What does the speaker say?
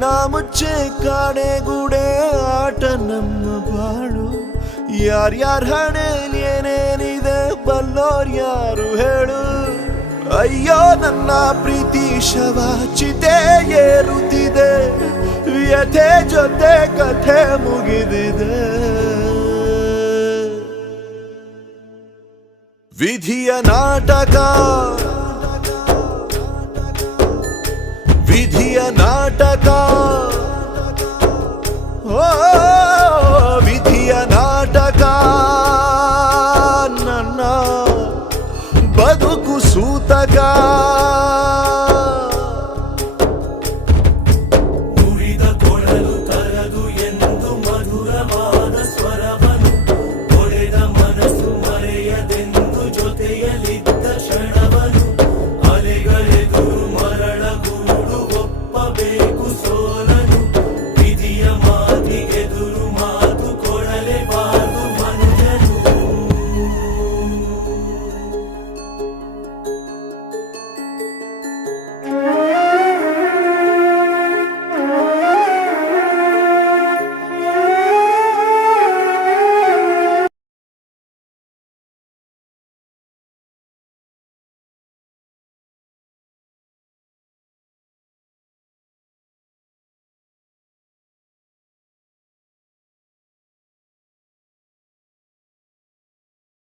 ಕಣ್ಣ ಮುಚ್ಚೆ ಕಾಣೆಗೂಡೆ ಆಟ ನಮ್ಮ ಬಾಳು. ಯಾರ್ಯಾರ ಹಣೆಯಲ್ಲಿ ಏನೇನಿದೆ ಬಲ್ಲೋರ್ ಯಾರು ಹೇಳು. ಅಯ್ಯೋ ನನ್ನ ಪ್ರೀತಿ ಶವ ಚಿತೆ ಏರುತ್ತಿದೆ, ವ್ಯಥೆ ಜೊತೆ ಕಥೆ ಮುಗಿದಿದೆ. ವಿಧಿಯ ನಾಟಕ, ವಿಧಿಯ ನಾಟಕ. ಓ